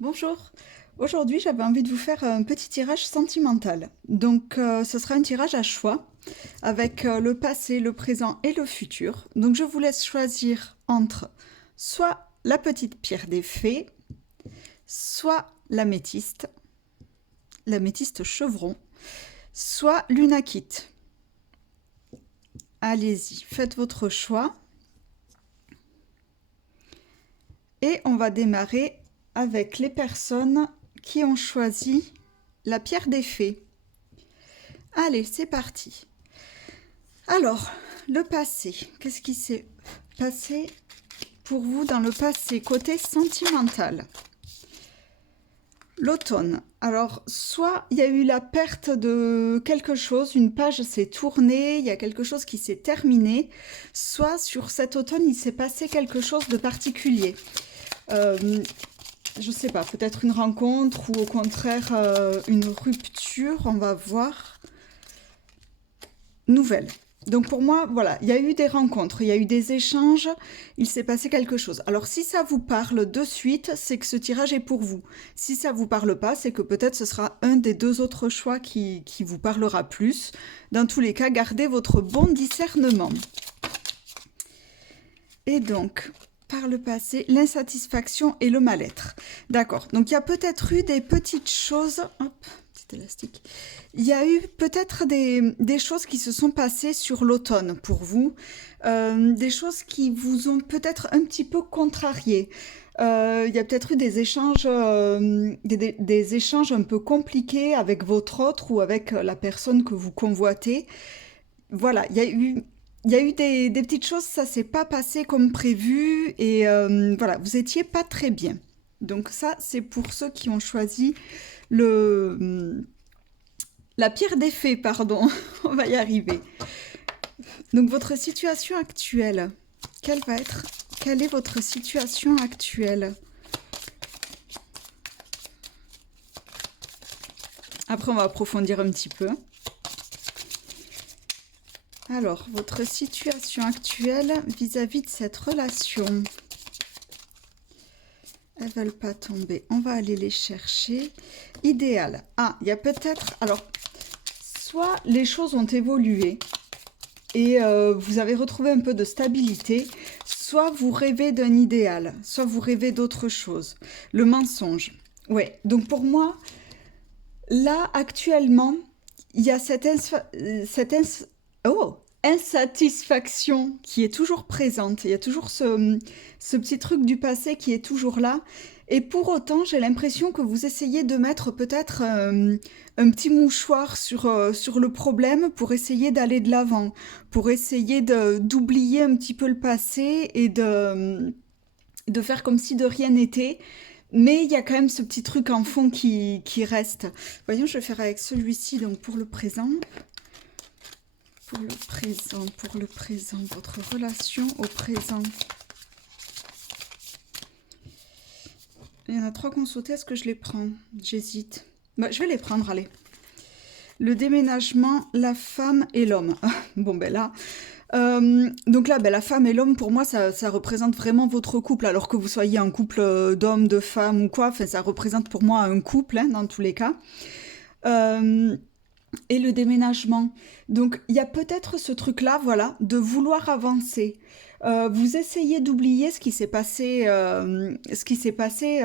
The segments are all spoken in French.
Bonjour. Aujourd'hui, j'avais envie de vous faire un petit tirage sentimental. Donc, ce sera un tirage à choix avec le passé, le présent et le futur. Donc, je vous laisse choisir entre soit la petite pierre des fées, soit la métiste chevron, soit l'unakite. Allez-y, faites votre choix. Et on va démarrer avec les personnes qui ont choisi la pierre des fées. Allez, c'est parti. Alors, le passé. Qu'est-ce qui s'est passé pour vous dans le passé, côté sentimental? L'automne. Alors, soit il y a eu la perte de quelque chose, une page s'est tournée, il y a quelque chose qui s'est terminé, soit sur cet automne, il s'est passé quelque chose de particulier. Euh, je sais pas, peut-être une rencontre ou au contraire une rupture, on va voir. Nouvelle. Donc pour moi, voilà, il y a eu des rencontres, il y a eu des échanges, il s'est passé quelque chose. Alors si ça vous parle de suite, c'est que ce tirage est pour vous. Si ça vous parle pas, c'est que peut-être ce sera un des deux autres choix qui vous parlera plus. Dans tous les cas, gardez votre bon discernement. Et donc, par le passé, l'insatisfaction et le mal-être. D'accord, donc il y a peut-être eu des petites choses... Hop, petit élastique. Il y a eu peut-être des choses qui se sont passées sur l'automne pour vous, des choses qui vous ont peut-être un petit peu contrarié. Il y a peut-être eu des échanges, des échanges un peu compliqués avec votre autre ou avec la personne que vous convoitez. Voilà, il y a eu des petites choses, ça s'est pas passé comme prévu et voilà, vous étiez pas très bien. Donc ça, c'est pour ceux qui ont choisi le la pierre des fées, pardon. On va y arriver. Donc votre situation actuelle, quelle est votre situation actuelle? Après, on va approfondir un petit peu. Alors, votre situation actuelle vis-à-vis de cette relation. Elles veulent pas tomber. On va aller les chercher. Idéal. Ah, il y a peut-être... Alors, soit les choses ont évolué et vous avez retrouvé un peu de stabilité, soit vous rêvez d'un idéal, soit vous rêvez d'autre chose. Le mensonge. Ouais, donc pour moi, là, actuellement, il y a oh, insatisfaction qui est toujours présente. Il y a toujours ce petit truc du passé qui est toujours là. Et pour autant, j'ai l'impression que vous essayez de mettre peut-être un petit mouchoir sur le problème pour essayer d'aller de l'avant, pour essayer d'oublier un petit peu le passé et de faire comme si de rien n'était. Mais il y a quand même ce petit truc en fond qui reste. Voyons, je vais faire avec celui-ci, donc pour le présent. Pour le présent, votre relation au présent. Il y en a trois qu'on sautait, est-ce que je les prends? J'hésite. Bah, je vais les prendre, allez. Le déménagement, la femme et l'homme. Bon, ben là... donc là, ben, la femme et l'homme, pour moi, ça représente vraiment votre couple. Alors que vous soyez un couple d'hommes, de femmes ou quoi, enfin, ça représente pour moi un couple, hein, dans tous les cas. Euh, et le déménagement. Donc, il y a peut-être ce truc-là, voilà, de vouloir avancer. Vous essayez d'oublier ce qui s'est passé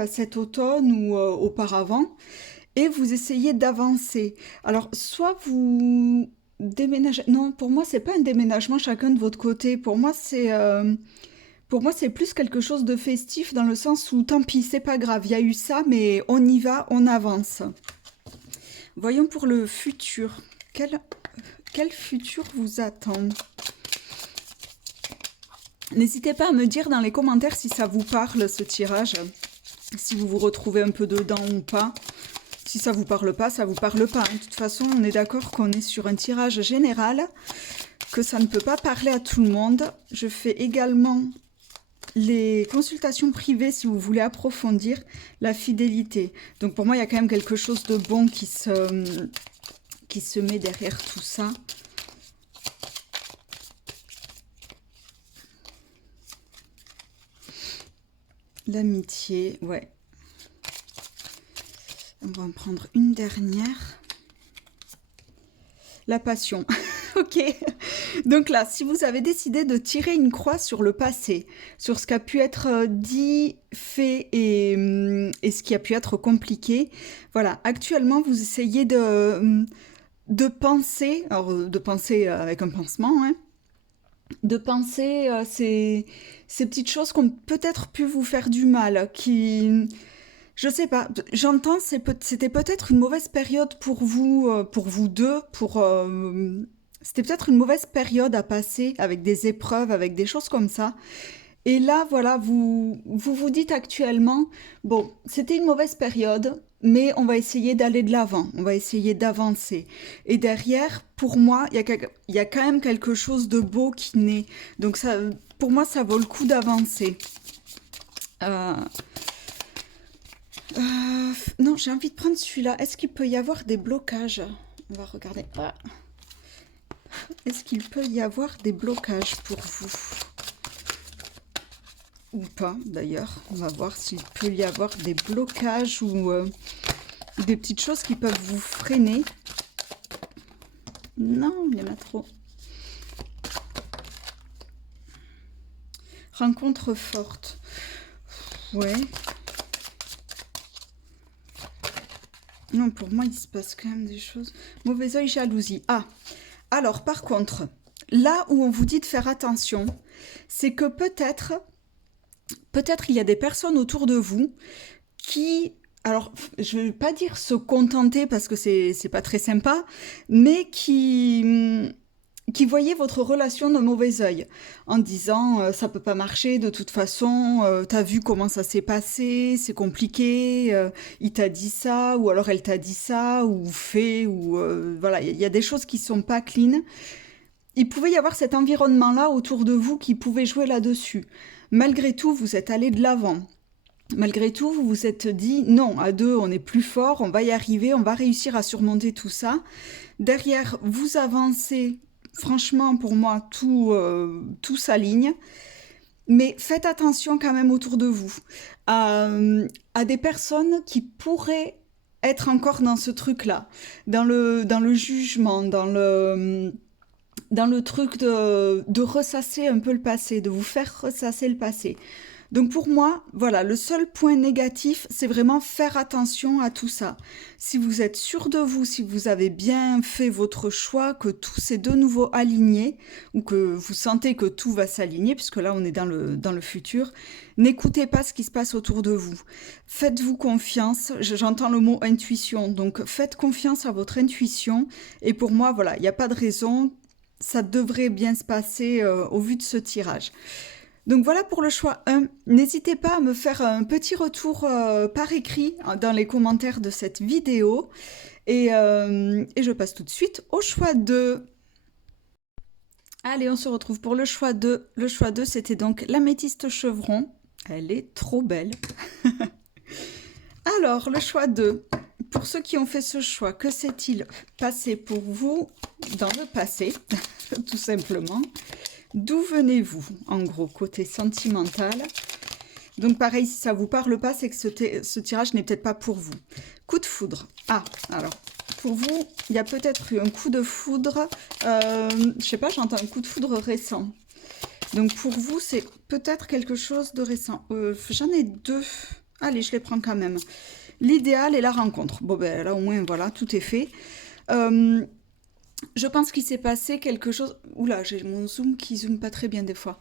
cet automne ou auparavant, et vous essayez d'avancer. Alors, soit vous déménagez. Non, pour moi, c'est pas un déménagement chacun de votre côté. Pour moi, c'est plus quelque chose de festif dans le sens où, tant pis, c'est pas grave, il y a eu ça, mais on y va, on avance. Voyons pour le futur. Quel futur vous attend? N'hésitez pas à me dire dans les commentaires si ça vous parle, ce tirage. Si vous vous retrouvez un peu dedans ou pas. Si ça vous parle pas, ça vous parle pas. De toute façon, on est d'accord qu'on est sur un tirage général, que ça ne peut pas parler à tout le monde. Je fais également les consultations privées si vous voulez approfondir la fidélité. Donc pour moi, il y a quand même quelque chose de bon qui se met derrière tout ça. L'amitié, ouais. On va en prendre une dernière. La passion. Ok. Donc là, si vous avez décidé de tirer une croix sur le passé, sur ce qui a pu être dit, fait et ce qui a pu être compliqué, voilà, actuellement, vous essayez de penser, alors de penser avec un pansement, hein, de penser ces petites choses qui ont peut-être pu vous faire du mal, qui... Je sais pas, j'entends, c'était peut-être une mauvaise période pour vous deux, c'était peut-être une mauvaise période à passer avec des épreuves, avec des choses comme ça. Et là, voilà, vous dites actuellement, bon, c'était une mauvaise période, mais on va essayer d'aller de l'avant, on va essayer d'avancer. Et derrière, pour moi, il y a quand même quelque chose de beau qui naît. Donc ça, pour moi, ça vaut le coup d'avancer. Euh, non, j'ai envie de prendre celui-là. Est-ce qu'il peut y avoir des blocages? On va regarder. Ah. Est-ce qu'il peut y avoir des blocages pour vous? Ou pas, d'ailleurs. On va voir s'il peut y avoir des blocages ou des petites choses qui peuvent vous freiner. Non, il y en a trop. Rencontre forte. Ouais. Non, pour moi, il se passe quand même des choses. Mauvais œil, jalousie. Ah, alors par contre, là où on vous dit de faire attention, c'est que peut-être il y a des personnes autour de vous qui, alors je ne vais pas dire se contenter parce que c'est pas très sympa, mais qui voyaient votre relation d'un mauvais œil en disant ça peut pas marcher de toute façon, t'as vu comment ça s'est passé, c'est compliqué, il t'a dit ça ou alors elle t'a dit ça ou fait ou voilà, il y a des choses qui sont pas clean. Il pouvait y avoir cet environnement-là autour de vous qui pouvait jouer là-dessus. Malgré tout, vous êtes allé de l'avant. Malgré tout, vous vous êtes dit non, à deux, on est plus fort, on va y arriver, on va réussir à surmonter tout ça. Derrière, vous avancez. Franchement, pour moi, tout s'aligne. Mais faites attention quand même autour de vous à des personnes qui pourraient être encore dans ce truc-là, dans le jugement, dans le truc de ressasser un peu le passé, de vous faire ressasser le passé. Donc pour moi, voilà, le seul point négatif, c'est vraiment faire attention à tout ça. Si vous êtes sûr de vous, si vous avez bien fait votre choix, que tout s'est de nouveau aligné, ou que vous sentez que tout va s'aligner, puisque là on est dans le futur, n'écoutez pas ce qui se passe autour de vous. Faites-vous confiance, j'entends le mot intuition, donc faites confiance à votre intuition, et pour moi, voilà, il n'y a pas de raison, ça devrait bien se passer au vu de ce tirage. Donc voilà pour le choix 1. N'hésitez pas à me faire un petit retour par écrit dans les commentaires de cette vidéo. Et je passe tout de suite au choix 2. Allez, on se retrouve pour le choix 2. Le choix 2, c'était donc l'améthyste chevron. Elle est trop belle. Alors, le choix 2. Pour ceux qui ont fait ce choix, que s'est-il passé pour vous dans le passé, tout simplement? D'où venez-vous, en gros, côté sentimental? Donc pareil, si ça ne vous parle pas, c'est que ce tirage n'est peut-être pas pour vous. Coup de foudre. Ah, alors, pour vous, il y a peut-être eu un coup de foudre. Je sais pas, j'entends un coup de foudre récent. Donc pour vous, c'est peut-être quelque chose de récent. J'en ai deux. Allez, je les prends quand même. L'idéal et la rencontre. Bon, ben là, au moins, voilà, tout est fait. Je pense qu'il s'est passé quelque chose... Oula, j'ai mon zoom qui zoome pas très bien des fois.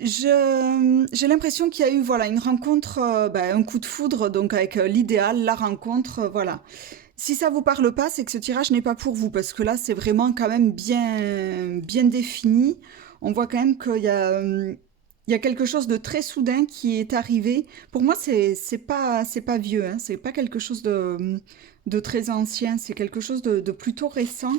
J'ai l'impression qu'il y a eu voilà, une rencontre, un coup de foudre, donc avec l'idéal, la rencontre, voilà. Si ça vous parle pas, c'est que ce tirage n'est pas pour vous, parce que là, c'est vraiment quand même bien défini. On voit quand même il y a quelque chose de très soudain qui est arrivé. Pour moi, c'est pas vieux, hein, c'est pas quelque chose de très ancien, c'est quelque chose de plutôt récent.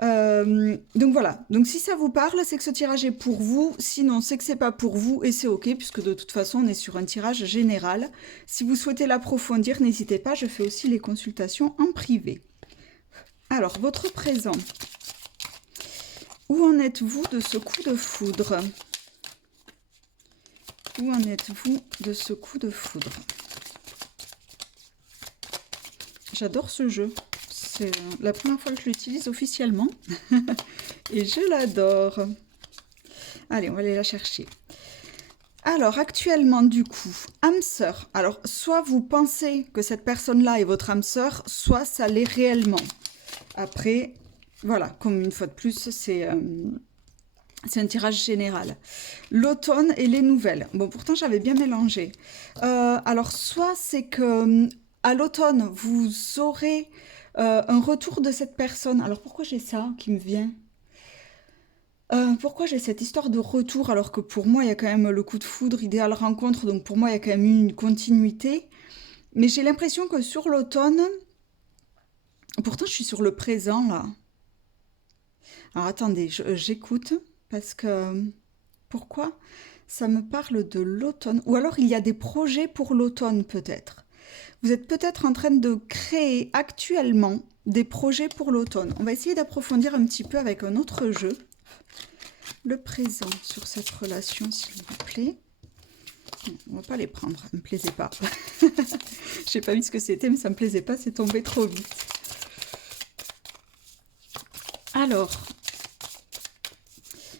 Donc voilà, donc si ça vous parle, c'est que ce tirage est pour vous, sinon c'est que c'est pas pour vous et c'est ok puisque de toute façon on est sur un tirage général. Si vous souhaitez l'approfondir, n'hésitez pas, je fais aussi les consultations en privé. Alors, votre présent. Où en êtes-vous de ce coup de foudre? Où en êtes-vous de ce coup de foudre? J'adore ce jeu. C'est la première fois que je l'utilise officiellement. Et je l'adore. Allez, on va aller la chercher. Alors, actuellement, du coup, âme sœur. Alors, soit vous pensez que cette personne-là est votre âme sœur, soit ça l'est réellement. Après, voilà, comme une fois de plus, c'est un tirage général. L'automne et les nouvelles. Bon, pourtant, j'avais bien mélangé. Alors, soit c'est que à l'automne, vous aurez un retour de cette personne. Alors, pourquoi j'ai ça qui me vient? Pourquoi j'ai cette histoire de retour alors que pour moi, il y a quand même le coup de foudre, idéale rencontre, donc pour moi, il y a quand même une continuité. Mais j'ai l'impression que sur l'automne, pourtant, je suis sur le présent, là. Alors, attendez, j'écoute, parce que... Pourquoi ça me parle de l'automne? Ou alors, il y a des projets pour l'automne, peut-être. Vous êtes peut-être en train de créer actuellement des projets pour l'automne. On va essayer d'approfondir un petit peu avec un autre jeu. Le présent sur cette relation, s'il vous plaît. On va pas les prendre, ça me plaisait pas. J'ai pas vu ce que c'était, mais ça me plaisait pas, c'est tombé trop vite. Alors,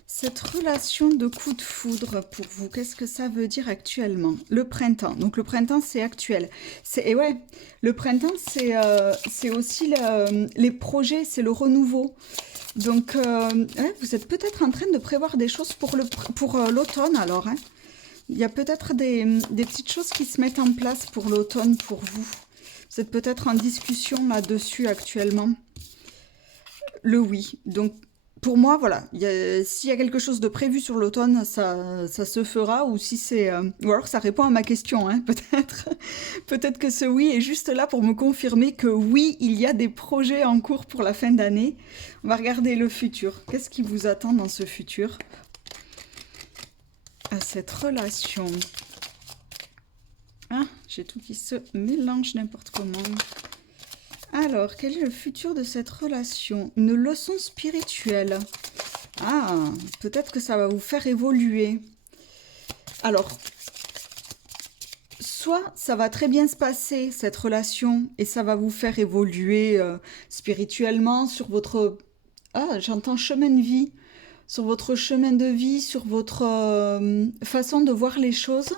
cette relation de coup de foudre pour vous, qu'est-ce que ça veut dire actuellement? Le printemps. Donc le printemps, c'est actuel. Et ouais, le printemps, c'est aussi les projets, c'est le renouveau. Donc, ouais, vous êtes peut-être en train de prévoir des choses pour l'automne, alors. Hein. Il y a peut-être des petites choses qui se mettent en place pour l'automne, pour vous. Vous êtes peut-être en discussion là-dessus actuellement. Le oui. Donc, pour moi, voilà, s'il y a quelque chose de prévu sur l'automne, ça se fera, ou si c'est... ou alors ça répond à ma question, hein, peut-être. Peut-être que ce oui est juste là pour me confirmer que oui, il y a des projets en cours pour la fin d'année. On va regarder le futur. Qu'est-ce qui vous attend dans ce futur? À cette relation. Ah, j'ai tout qui se mélange n'importe comment. Alors, quel est le futur de cette relation? Une leçon spirituelle. Ah, peut-être que ça va vous faire évoluer. Alors, soit ça va très bien se passer, cette relation, et ça va vous faire évoluer spirituellement sur votre... Ah, j'entends chemin de vie. Sur votre chemin de vie, sur votre façon de voir les choses.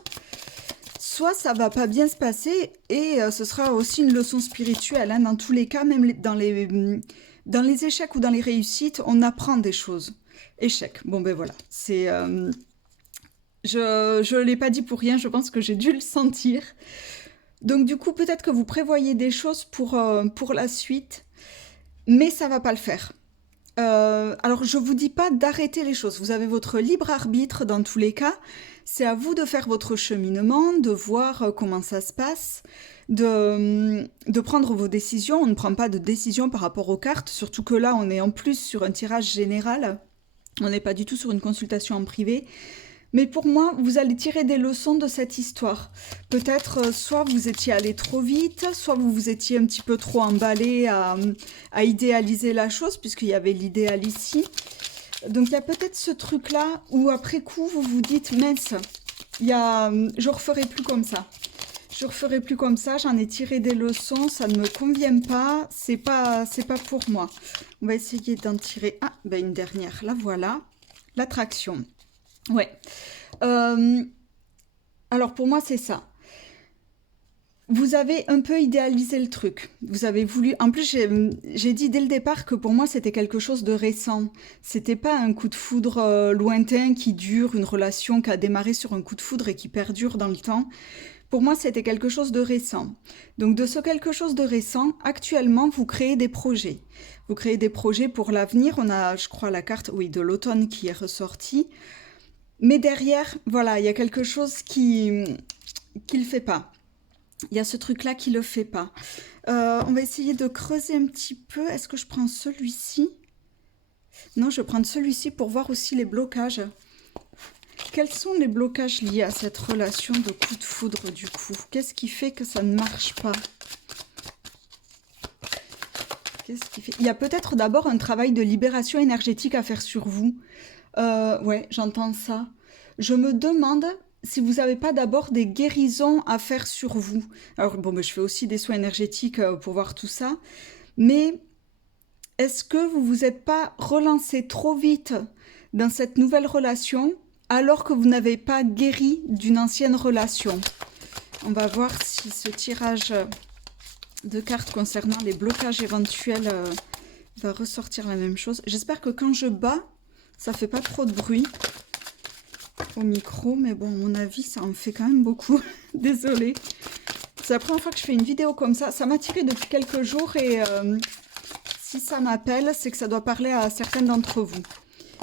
Soit ça va pas bien se passer et ce sera aussi une leçon spirituelle. Hein. Dans tous les cas, même dans les échecs ou dans les réussites, on apprend des choses. Échec. Bon ben voilà. Je l'ai pas dit pour rien, je pense que j'ai dû le sentir. Donc du coup, peut-être que vous prévoyez des choses pour la suite, mais ça va pas le faire. Alors, je vous dis pas d'arrêter les choses. Vous avez votre libre arbitre dans tous les cas. C'est à vous de faire votre cheminement, de voir comment ça se passe, de prendre vos décisions. On ne prend pas de décision par rapport aux cartes, surtout que là, on est en plus sur un tirage général. On n'est pas du tout sur une consultation en privé. Mais pour moi, vous allez tirer des leçons de cette histoire. Peut-être soit vous étiez allé trop vite, soit vous vous étiez un petit peu trop emballé à idéaliser la chose, puisqu'il y avait l'idéal ici. Donc il y a peut-être ce truc-là où après coup, vous vous dites, mince, je referai plus comme ça. Je referai plus comme ça, j'en ai tiré des leçons, ça ne me convient pas, c'est pas pour moi. On va essayer d'en tirer une dernière. La voilà, l'attraction. Ouais. Alors pour moi, c'est ça. Vous avez un peu idéalisé le truc. Vous avez voulu... En plus, j'ai dit dès le départ que pour moi, c'était quelque chose de récent. C'était pas un coup de foudre lointain qui dure, une relation qui a démarré sur un coup de foudre et qui perdure dans le temps. Pour moi, c'était quelque chose de récent. Donc de ce quelque chose de récent, actuellement, vous créez des projets. Vous créez des projets pour l'avenir. On a, je crois, la carte de l'automne qui est ressortie. Mais derrière, voilà, il y a quelque chose qui le fait pas. Il y a ce truc-là qui le fait pas. On va essayer de creuser un petit peu. Est-ce que je prends celui-ci? Non, je vais prendre celui-ci pour voir aussi les blocages. Quels sont les blocages liés à cette relation de coup de foudre, du coup? Qu'est-ce qui fait que ça ne marche pas? Qu'est-ce qui fait... Il y a peut-être d'abord un travail de libération énergétique à faire sur vous. Ouais, j'entends ça. Je me demande si vous n'avez pas d'abord des guérisons à faire sur vous. Alors bon, je fais aussi des soins énergétiques pour voir tout ça, mais est-ce que vous vous êtes pas relancé trop vite dans cette nouvelle relation alors que vous n'avez pas guéri d'une ancienne relation? On va voir si ce tirage de cartes concernant les blocages éventuels va ressortir la même chose. J'espère que quand je bats, ça fait pas trop de bruit au micro, mais bon, à mon avis, ça en fait quand même beaucoup. Désolée. C'est la première fois que je fais une vidéo comme ça. Ça m'a tiré depuis quelques jours et si ça m'appelle, c'est que ça doit parler à certaines d'entre vous.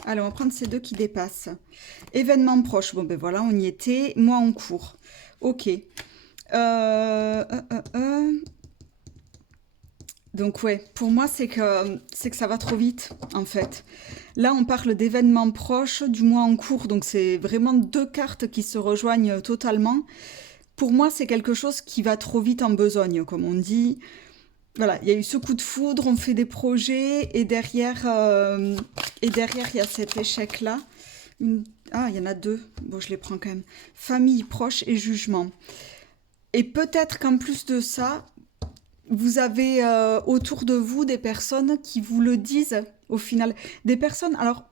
Allez, on va prendre ces deux qui dépassent. Événement proche. Bon, ben voilà, on y était. Moi en cours. Ok. Donc ouais, pour moi, c'est que ça va trop vite, en fait. Là, on parle d'événements proches, du mois en cours, donc c'est vraiment deux cartes qui se rejoignent totalement. Pour moi, c'est quelque chose qui va trop vite en besogne, comme on dit. Voilà, il y a eu ce coup de foudre, on fait des projets, et derrière, il y a cet échec-là. Ah, il y en a deux. Bon, je les prends quand même. Famille, proche et jugement. Et peut-être qu'en plus de ça, vous avez autour de vous des personnes qui vous le disent au final. Des personnes, alors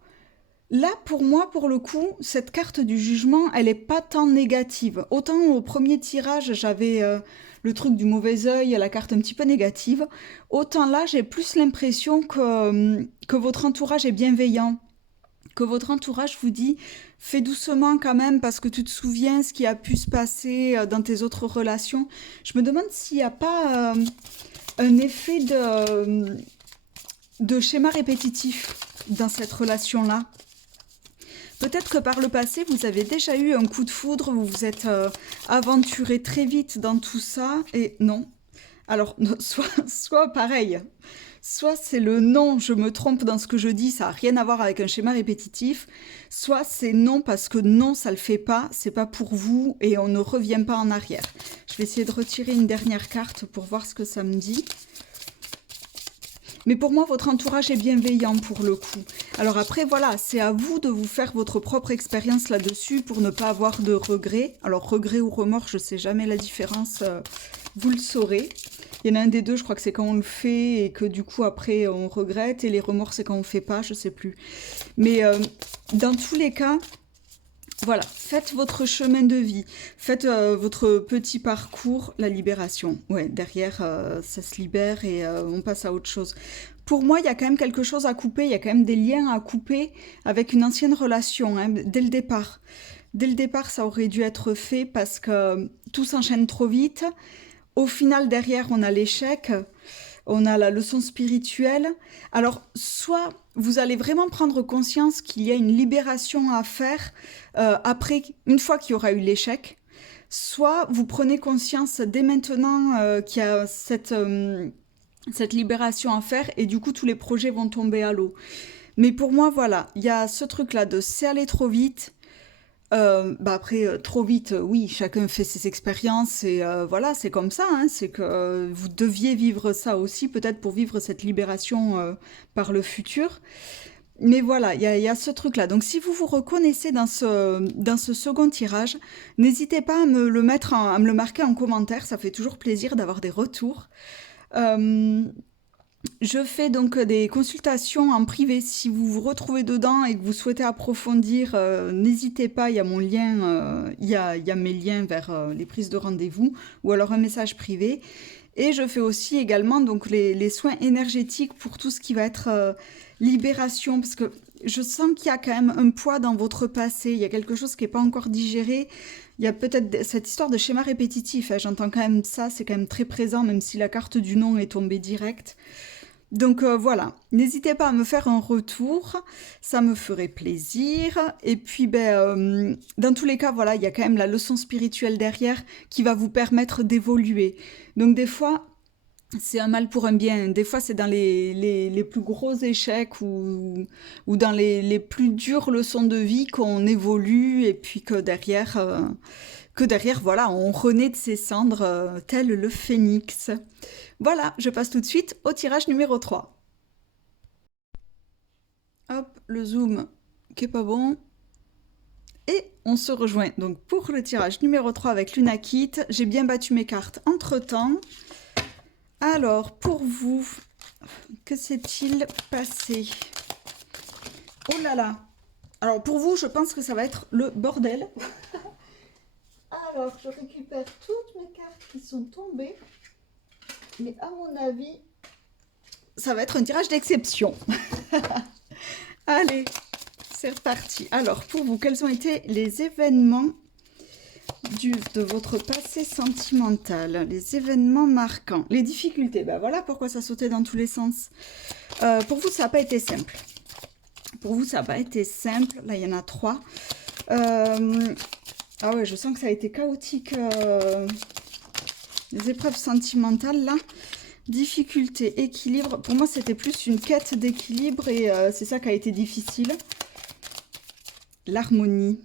là, pour moi, pour le coup, cette carte du jugement, elle est pas tant négative. Autant au premier tirage, j'avais le truc du mauvais œil, la carte un petit peu négative. Autant là, j'ai plus l'impression que votre entourage est bienveillant. Que votre entourage vous dit, fais doucement quand même parce que tu te souviens ce qui a pu se passer dans tes autres relations. Je me demande s'il n'y a pas un effet de schéma répétitif dans cette relation-là. Peut-être que par le passé, vous avez déjà eu un coup de foudre, vous vous êtes aventuré très vite dans tout ça, et non. Alors, soit pareil, soit c'est le non, je me trompe dans ce que je dis, ça n'a rien à voir avec un schéma répétitif, soit c'est non parce que non, ça le fait pas, c'est pas pour vous, et on ne revient pas en arrière. Je vais essayer de retirer une dernière carte pour voir ce que ça me dit. Mais pour moi, votre entourage est bienveillant pour le coup. Alors après, voilà, c'est à vous de vous faire votre propre expérience là-dessus pour ne pas avoir de regrets. Alors, regret ou remords, je ne sais jamais la différence, vous le saurez. Il y en a un des deux, je crois que c'est quand on le fait et que du coup, après, on regrette. Et les remords, c'est quand on ne fait pas, je ne sais plus. Mais dans tous les cas, voilà, faites votre chemin de vie, faites votre petit parcours, la libération. Ouais, derrière, ça se libère et on passe à autre chose. Pour moi, il y a quand même quelque chose à couper, il y a quand même des liens à couper avec une ancienne relation, hein, dès le départ. Dès le départ, ça aurait dû être fait parce que tout s'enchaîne trop vite. Au final, derrière, on a l'échec, on a la leçon spirituelle. Alors, soit vous allez vraiment prendre conscience qu'il y a une libération à faire après, une fois qu'il y aura eu l'échec, soit vous prenez conscience dès maintenant qu'il y a cette libération à faire et du coup tous les projets vont tomber à l'eau. Mais pour moi, voilà, il y a ce truc-là de c'est aller trop vite. Après, trop vite, oui, chacun fait ses expériences et voilà, c'est comme ça, hein, c'est que vous deviez vivre ça aussi, peut-être pour vivre cette libération par le futur. Mais voilà, il y a ce truc-là. Donc si vous vous reconnaissez dans ce second tirage, n'hésitez pas à me le à me le marquer en commentaire, ça fait toujours plaisir d'avoir des retours. Euh, je fais donc des consultations en privé. Si vous vous retrouvez dedans et que vous souhaitez approfondir, n'hésitez pas, il y a mon lien, il y a mes liens vers les prises de rendez-vous ou alors un message privé. Et je fais aussi également donc les soins énergétiques pour tout ce qui va être libération, parce que je sens qu'il y a quand même un poids dans votre passé, il y a quelque chose qui n'est pas encore digéré. Il y a peut-être cette histoire de schéma répétitif, hein, j'entends quand même ça, c'est quand même très présent, même si la carte du non est tombée directe. Donc voilà, n'hésitez pas à me faire un retour, ça me ferait plaisir. Et puis, dans tous les cas, voilà, il y a quand même la leçon spirituelle derrière qui va vous permettre d'évoluer. Donc des fois, c'est un mal pour un bien. Des fois, c'est dans les plus gros échecs ou dans les plus dures leçons de vie qu'on évolue et puis que derrière, voilà, on renaît de ses cendres tel le phénix. Voilà, je passe tout de suite au tirage numéro 3. Hop, le zoom qui est pas bon. et on se rejoint donc pour le tirage numéro 3 avec Lunakit. J'ai bien battu mes cartes entre-temps. Alors, pour vous, que s'est-il passé? Oh là là! Alors, pour vous, je pense que ça va être le bordel. Alors, je récupère toutes mes cartes qui sont tombées. Mais à mon avis, ça va être un tirage d'exception. Allez, c'est reparti. Alors, pour vous, quels ont été les événements de votre passé sentimental? Les événements marquants. Les difficultés, ben voilà pourquoi ça sautait dans tous les sens. Pour vous, ça n'a pas été simple. Pour vous, ça n'a pas été simple. Là, il y en a 3. Ah ouais, je sens que ça a été chaotique. Les épreuves sentimentales, là. Difficulté, équilibre. Pour moi, c'était plus une quête d'équilibre et c'est ça qui a été difficile. L'harmonie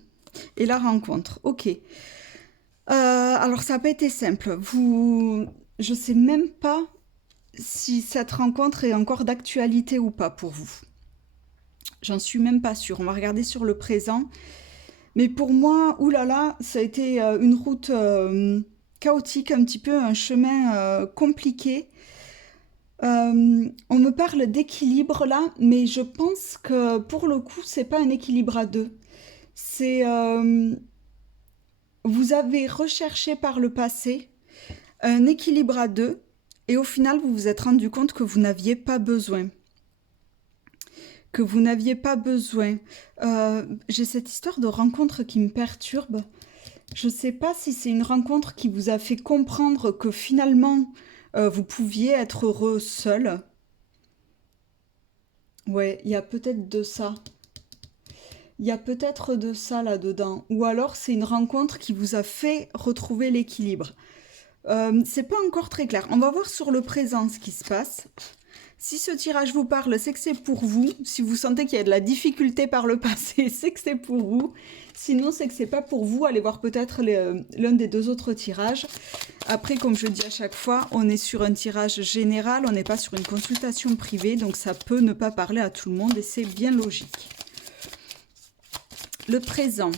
et la rencontre. Ok. Alors, ça n'a pas été simple. Je ne sais même pas si cette rencontre est encore d'actualité ou pas pour vous. J'en suis même pas sûre. On va regarder sur le présent. Mais pour moi, oulala, ça a été une route chaotique, un petit peu un chemin compliqué. On me parle d'équilibre là, mais je pense que pour le coup, c'est pas un équilibre à deux. C'est vous avez recherché par le passé un équilibre à deux, et au final, vous vous êtes rendu compte que vous n'aviez pas besoin. Que vous n'aviez pas besoin. J'ai cette histoire de rencontre qui me perturbe. Je sais pas si c'est une rencontre qui vous a fait comprendre que finalement vous pouviez être heureux seul. Ouais, il y a peut-être de ça. Il y a peut-être de ça là-dedans. Ou alors c'est une rencontre qui vous a fait retrouver l'équilibre. C'est pas encore très clair. On va voir sur le présent ce qui se passe. Si ce tirage vous parle, c'est que c'est pour vous. Si vous sentez qu'il y a de la difficulté par le passé, c'est que c'est pour vous. Sinon, c'est que c'est pas pour vous. Allez voir peut-être l'un des 2 autres tirages. Après, comme je dis à chaque fois, on est sur un tirage général, on n'est pas sur une consultation privée, donc ça peut ne pas parler à tout le monde et c'est bien logique. Le présent,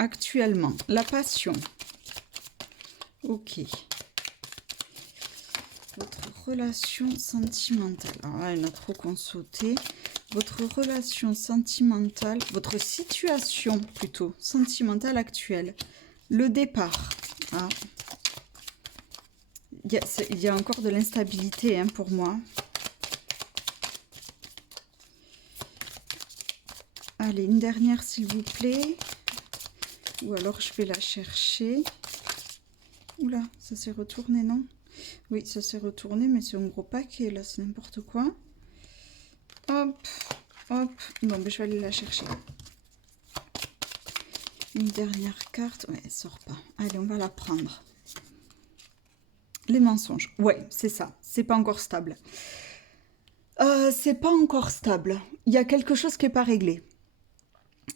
actuellement, la passion. Ok. Votre relation sentimentale. Alors là, il y en a trop qu'on sautait. Votre relation sentimentale, votre situation plutôt, sentimentale actuelle. Le départ. Ah. Il y a encore de l'instabilité pour moi. Allez, une dernière s'il vous plaît. Ou alors je vais la chercher. Oula, ça s'est retourné, non? Oui, ça s'est retourné, mais c'est un gros paquet, là, c'est n'importe quoi. Hop, hop. Bon, ben, je vais aller la chercher. Une dernière carte. Ouais, elle sort pas. Allez, on va la prendre. Les mensonges. Ouais, c'est ça. C'est pas encore stable. C'est pas encore stable. Il y a quelque chose qui n'est pas réglé.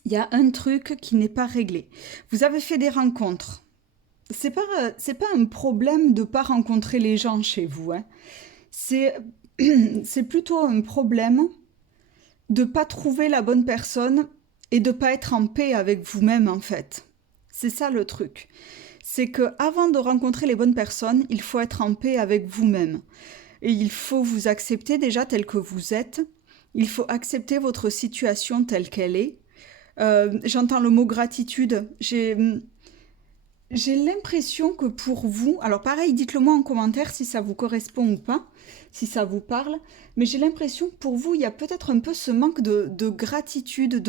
Il y a un truc qui n'est pas réglé. Vous avez fait des rencontres. C'est pas un problème de ne pas rencontrer les gens chez vous. Hein. C'est plutôt un problème de ne pas trouver la bonne personne et de ne pas être en paix avec vous-même, en fait. C'est ça le truc. C'est qu'avant de rencontrer les bonnes personnes, il faut être en paix avec vous-même. Et il faut vous accepter déjà tel que vous êtes. Il faut accepter votre situation telle qu'elle est. J'entends le mot gratitude. J'ai l'impression que pour vous, alors pareil, dites-le moi en commentaire si ça vous correspond ou pas, si ça vous parle, mais j'ai l'impression que pour vous, il y a peut-être un peu ce manque de gratitude,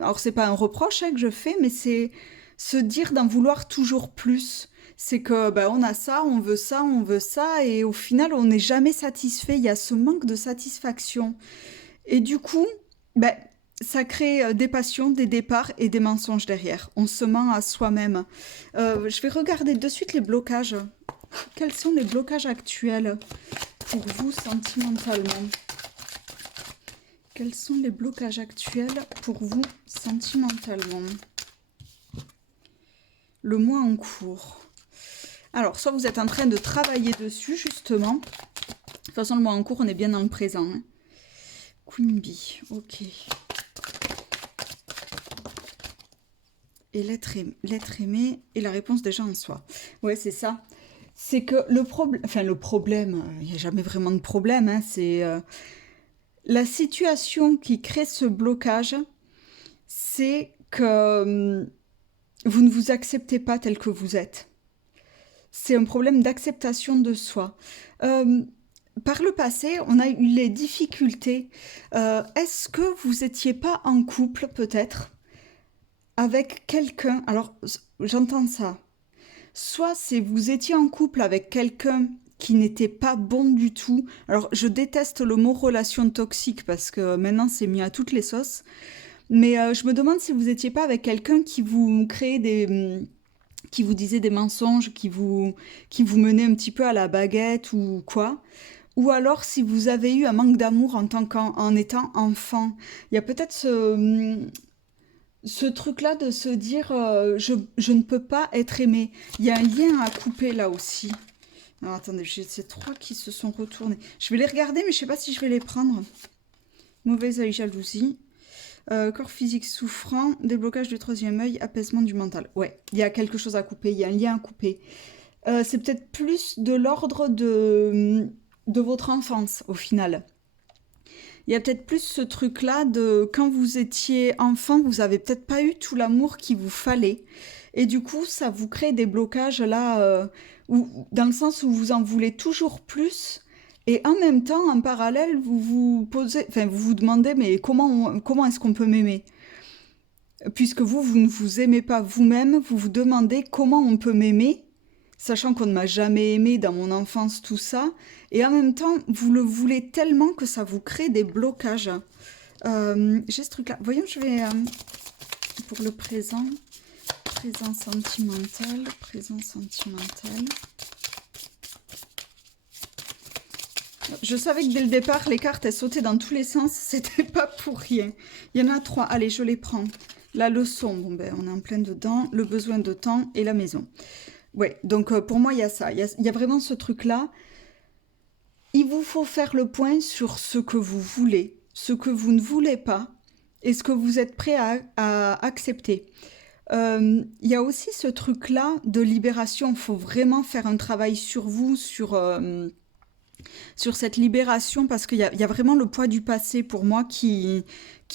alors c'est pas un reproche que je fais, mais c'est se dire d'en vouloir toujours plus. C'est que on a ça, on veut ça, et au final, on n'est jamais satisfait. Il y a ce manque de satisfaction. Et du coup, ça crée des passions, des départs et des mensonges derrière. On se ment à soi-même. Je vais regarder de suite les blocages. Quels sont les blocages actuels pour vous sentimentalement? Quels sont les blocages actuels pour vous sentimentalement? Le mois en cours. Alors, soit vous êtes en train de travailler dessus, justement. De toute façon, le mois en cours, on est bien dans le présent. Hein. Queen Bee, ok. et l'être aimé et la réponse déjà en soi. Ouais, c'est ça. C'est que le problème, enfin le problème, il n'y a jamais vraiment de problème, hein, c'est la situation qui crée ce blocage, c'est que vous ne vous acceptez pas tel que vous êtes. C'est un problème d'acceptation de soi. Euh, Par le passé, on a eu les difficultés. Est-ce que vous n'étiez pas en couple, peut-être, avec quelqu'un? Alors, j'entends ça. Soit c'est vous étiez en couple avec quelqu'un qui n'était pas bon du tout. Alors, je déteste le mot relation toxique parce que maintenant c'est mis à toutes les sauces. Mais je me demande si vous n'étiez pas avec quelqu'un qui vous créait qui vous disait des mensonges, qui vous menait un petit peu à la baguette ou quoi. Ou alors si vous avez eu un manque d'amour en étant enfant. Il y a peut-être ce truc-là de se dire je ne peux pas être aimé. Il y a un lien à couper là aussi. Alors attendez, j'ai ces trois qui se sont retournés. Je vais les regarder, mais je sais pas si je vais les prendre. Mauvais œil, jalousie. Corps physique souffrant, déblocage du troisième œil, apaisement du mental. Ouais, il y a quelque chose à couper, il y a un lien à couper. C'est peut-être plus de l'ordre de votre enfance, au final. Il y a peut-être plus ce truc-là de quand vous étiez enfant, vous avez peut-être pas eu tout l'amour qu'il vous fallait. Et du coup, ça vous crée des blocages là, dans le sens où vous en voulez toujours plus. Et en même temps, en parallèle, vous vous posez, enfin, vous vous demandez, mais comment est-ce qu'on peut m'aimer? Puisque vous ne vous aimez pas vous-même, vous vous demandez comment on peut m'aimer, sachant qu'on ne m'a jamais aimé dans mon enfance, tout ça. Et en même temps, vous le voulez tellement que ça vous crée des blocages. J'ai ce truc-là. Voyons, je vais pour le présent. Présent sentimental. Présent sentimental. Je savais que dès le départ, les cartes, elles sautaient dans tous les sens. C'était pas pour rien. Il y en a trois. Allez, je les prends. La leçon, bon ben, on est en plein dedans. Le besoin de temps et la maison. Ouais, donc pour moi, il y a ça. Il y a vraiment ce truc-là. Il vous faut faire le point sur ce que vous voulez, ce que vous ne voulez pas et ce que vous êtes prêt à accepter. Il y a aussi ce truc-là de libération. Il faut vraiment faire un travail sur vous, sur cette libération, parce qu'il y a vraiment le poids du passé pour moi qui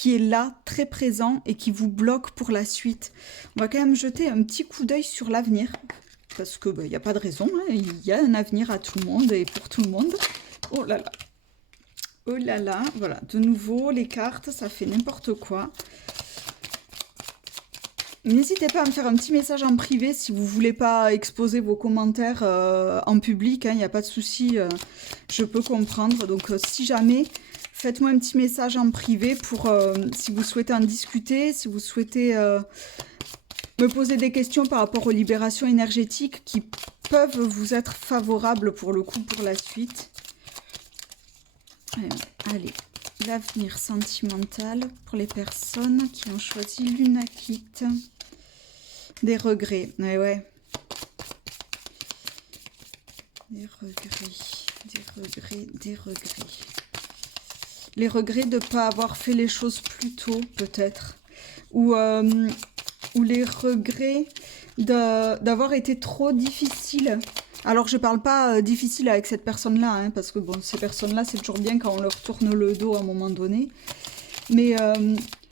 est là, très présent et qui vous bloque pour la suite. On va quand même jeter un petit coup d'œil sur l'avenir, parce que il n'y a pas de raison, hein, il y a un avenir à tout le monde et pour tout le monde. Oh là là. Oh là là, voilà, de nouveau, les cartes, ça fait n'importe quoi. N'hésitez pas à me faire un petit message en privé si vous voulez pas exposer vos commentaires en public, il n'y a pas de souci, je peux comprendre. Donc si jamais, faites-moi un petit message en privé pour si vous souhaitez en discuter, si vous souhaitez me poser des questions par rapport aux libérations énergétiques qui peuvent vous être favorables pour le coup pour la suite. Allez, l'avenir sentimental pour les personnes qui ont choisi Lunakit. Des regrets, ouais. Des regrets. Les regrets de ne pas avoir fait les choses plus tôt, peut-être. Ou les regrets d'avoir été trop difficile. Alors, je parle pas difficile avec cette personne-là, hein, parce que bon, ces personnes-là, c'est toujours bien quand on leur tourne le dos à un moment donné. Mais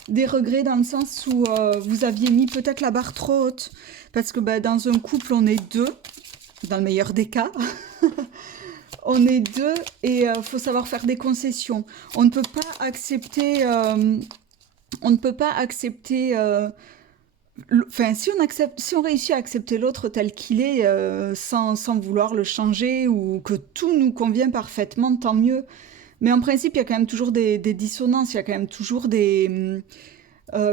des regrets dans le sens où vous aviez mis peut-être la barre trop haute. Parce que dans un couple, on est deux, dans le meilleur des cas. On est deux et faut savoir faire des concessions. On ne peut pas accepter... Enfin, si on réussit à accepter l'autre tel qu'il est, sans vouloir le changer ou que tout nous convient parfaitement, tant mieux. Mais en principe, il y a quand même toujours des dissonances, il y a quand même toujours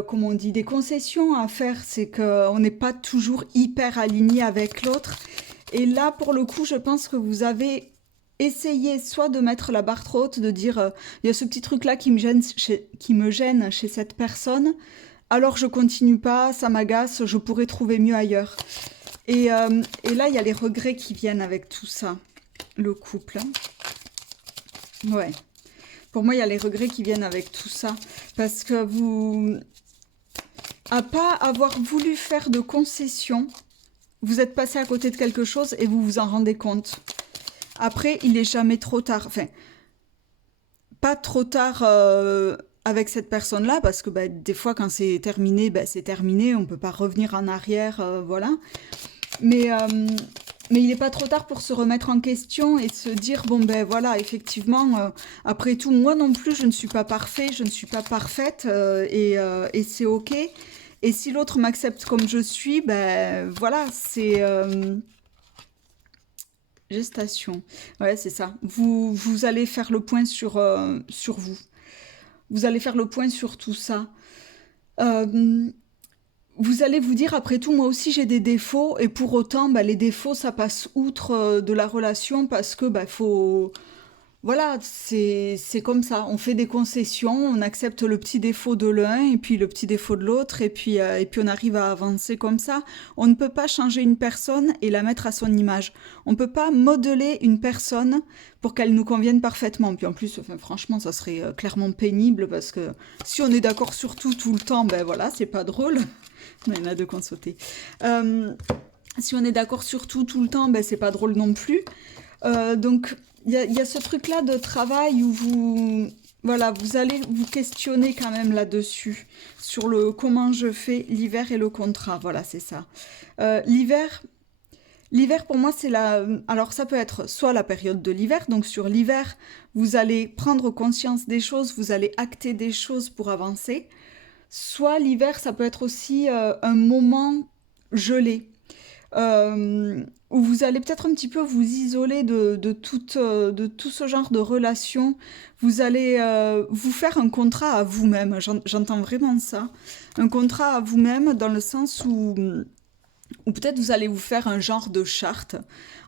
comment on dit, des concessions à faire. C'est qu'on n'est pas toujours hyper aligné avec l'autre. Et là, pour le coup, je pense que vous avez essayé soit de mettre la barre trop haute, de dire il y a ce petit truc-là qui me gêne chez cette personne. Alors je continue pas, ça m'agace, je pourrais trouver mieux ailleurs. Et là, il y a les regrets qui viennent avec tout ça, le couple. Ouais. Pour moi, il y a les regrets qui viennent avec tout ça. Parce que à pas avoir voulu faire de concessions, vous êtes passé à côté de quelque chose et vous vous en rendez compte. Après, il est jamais trop tard. Enfin, pas trop tard avec cette personne-là, parce que bah, des fois, quand c'est terminé, bah, c'est terminé. On peut pas revenir en arrière, voilà. Mais, euh, mais il n'est pas trop tard pour se remettre en question et se dire, bon ben voilà, effectivement, après tout, moi non plus, je ne suis pas parfait, je ne suis pas parfaite, et c'est OK. Et si l'autre m'accepte comme je suis, ben voilà, c'est gestation. Ouais, c'est ça. Vous allez faire le point sur vous. Vous allez faire le point sur tout ça. Euh, Vous allez vous dire, après tout, moi aussi j'ai des défauts, et pour autant, bah, les défauts, ça passe outre de la relation parce que bah, faut... Voilà, c'est comme ça. On fait des concessions, on accepte le petit défaut de l'un et puis le petit défaut de l'autre, et puis on arrive à avancer comme ça. On ne peut pas changer une personne et la mettre à son image. On ne peut pas modeler une personne pour qu'elle nous convienne parfaitement. Puis en plus, enfin, franchement, ça serait clairement pénible parce que si on est d'accord sur tout le temps, ben voilà, c'est pas drôle. Il y en a deux qu'on sautait. Euh, Si on est d'accord sur tout le temps, ben c'est pas drôle non plus. Donc il y a ce truc-là de travail où voilà, vous allez vous questionner quand même là-dessus, sur le comment je fais l'hiver et le contrat. Voilà, c'est ça. L'hiver, l'hiver pour moi, c'est la. Alors ça peut être soit la période de l'hiver, donc sur l'hiver, vous allez prendre conscience des choses, vous allez acter des choses pour avancer. Soit l'hiver, ça peut être aussi un moment gelé, où vous allez peut-être un petit peu vous isoler de tout ce genre de relations. Vous allez vous faire un contrat à vous-même. J'entends vraiment ça. Un contrat à vous-même dans le sens où peut-être vous allez vous faire un genre de charte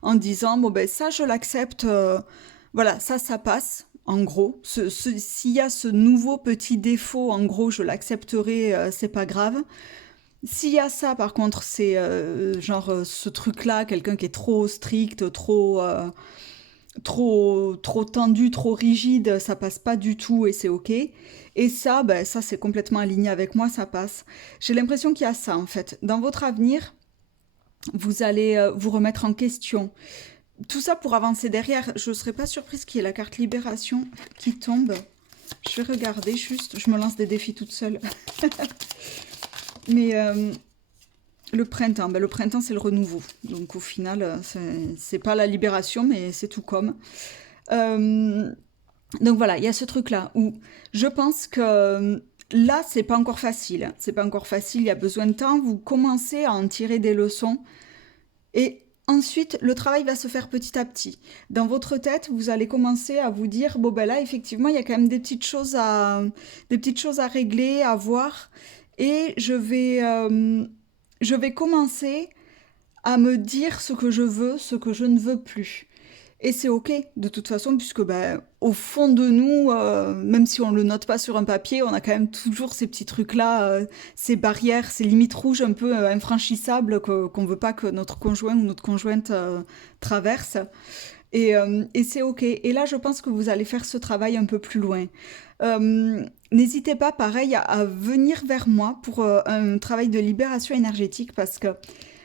en disant, bon ben ça je l'accepte, voilà, ça passe. En gros, s'il y a ce nouveau petit défaut, en gros, je l'accepterai, c'est pas grave. S'il y a ça, par contre, c'est genre ce truc-là, quelqu'un qui est trop strict, trop tendu, trop rigide, ça passe pas du tout et c'est ok. Et ça, ben, ça c'est complètement aligné avec moi, ça passe. J'ai l'impression qu'il y a ça en fait. Dans votre avenir, vous allez vous remettre en question. Tout ça pour avancer derrière. Je ne serais pas surprise qu'il y ait la carte libération qui tombe. Je vais regarder juste. Je me lance des défis toute seule. Mais le printemps, ben, le printemps c'est le renouveau. Donc au final, c'est pas la libération, mais c'est tout comme. Euh, donc voilà, il y a ce truc-là où je pense que là, c'est pas encore facile. C'est pas encore facile, il y a besoin de temps. Vous commencez à en tirer des leçons. Et ensuite, le travail va se faire petit à petit. Dans votre tête, vous allez commencer à vous dire, bon ben là, effectivement, il y a quand même des petites choses à régler, à voir. Et je vais commencer à me dire ce que je veux, ce que je ne veux plus. Et c'est ok, de toute façon, puisque ben, au fond de nous, même si on ne le note pas sur un papier, on a quand même toujours ces petits trucs-là, ces barrières, ces limites rouges un peu infranchissables qu'on ne veut pas que notre conjoint ou notre conjointe traverse. Et c'est ok. Et là, je pense que vous allez faire ce travail un peu plus loin. N'hésitez pas, pareil, à venir vers moi pour un travail de libération énergétique parce que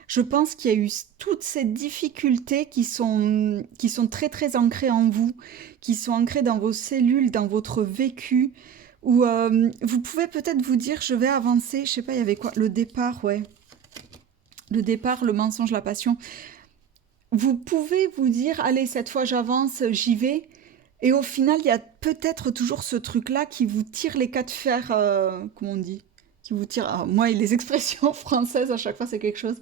je pense qu'il y a eu toutes ces difficultés qui sont très très ancrées en vous, qui sont ancrées dans vos cellules, dans votre vécu, où vous pouvez peut-être vous dire, je vais avancer, je sais pas, il y avait quoi, le départ, ouais. Le départ, le mensonge, la passion. Vous pouvez vous dire, allez, cette fois j'avance, j'y vais. Et au final, il y a peut-être toujours ce truc-là qui vous tire les quatre fers, comment on dit? Qui vous tire. Ah, moi, les expressions françaises, à chaque fois, c'est quelque chose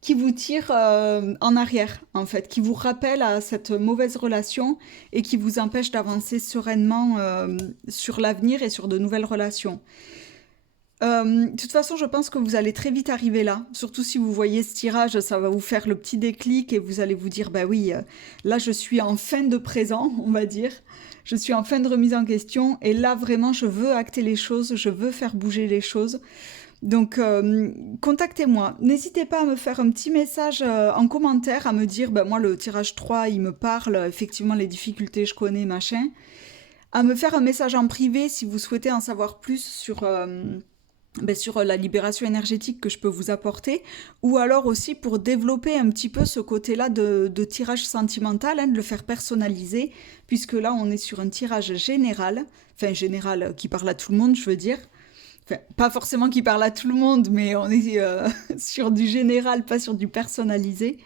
qui vous tire en arrière, en fait, qui vous rappelle à cette mauvaise relation et qui vous empêche d'avancer sereinement sur l'avenir et sur de nouvelles relations. De toute façon, je pense que vous allez très vite arriver là. Surtout si vous voyez ce tirage, ça va vous faire le petit déclic et vous allez vous dire, bah oui, là je suis en fin de présent, on va dire. Je suis en fin de remise en question et là vraiment je veux acter les choses, je veux faire bouger les choses. Donc contactez-moi. N'hésitez pas à me faire un petit message en commentaire, à me dire, bah moi le tirage 3 il me parle, effectivement les difficultés je connais, machin. À me faire un message en privé si vous souhaitez en savoir plus sur ben, sur la libération énergétique que je peux vous apporter, ou alors aussi pour développer un petit peu ce côté-là de tirage sentimental, hein, de le faire personnaliser, puisque là on est sur un tirage général, enfin général qui parle à tout le monde, je veux dire. Enfin, pas forcément qui parle à tout le monde, mais on est sur du général, pas sur du personnalisé.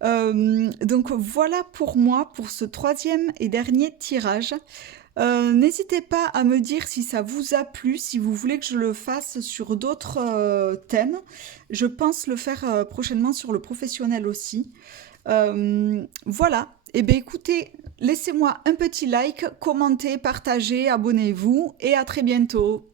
Donc voilà pour moi, pour ce troisième et dernier tirage. N'hésitez pas à me dire si ça vous a plu, si vous voulez que je le fasse sur d'autres thèmes. Je pense le faire prochainement sur le professionnel aussi. Voilà. Eh bien écoutez, laissez-moi un petit like, commentez, partagez, abonnez-vous et à très bientôt.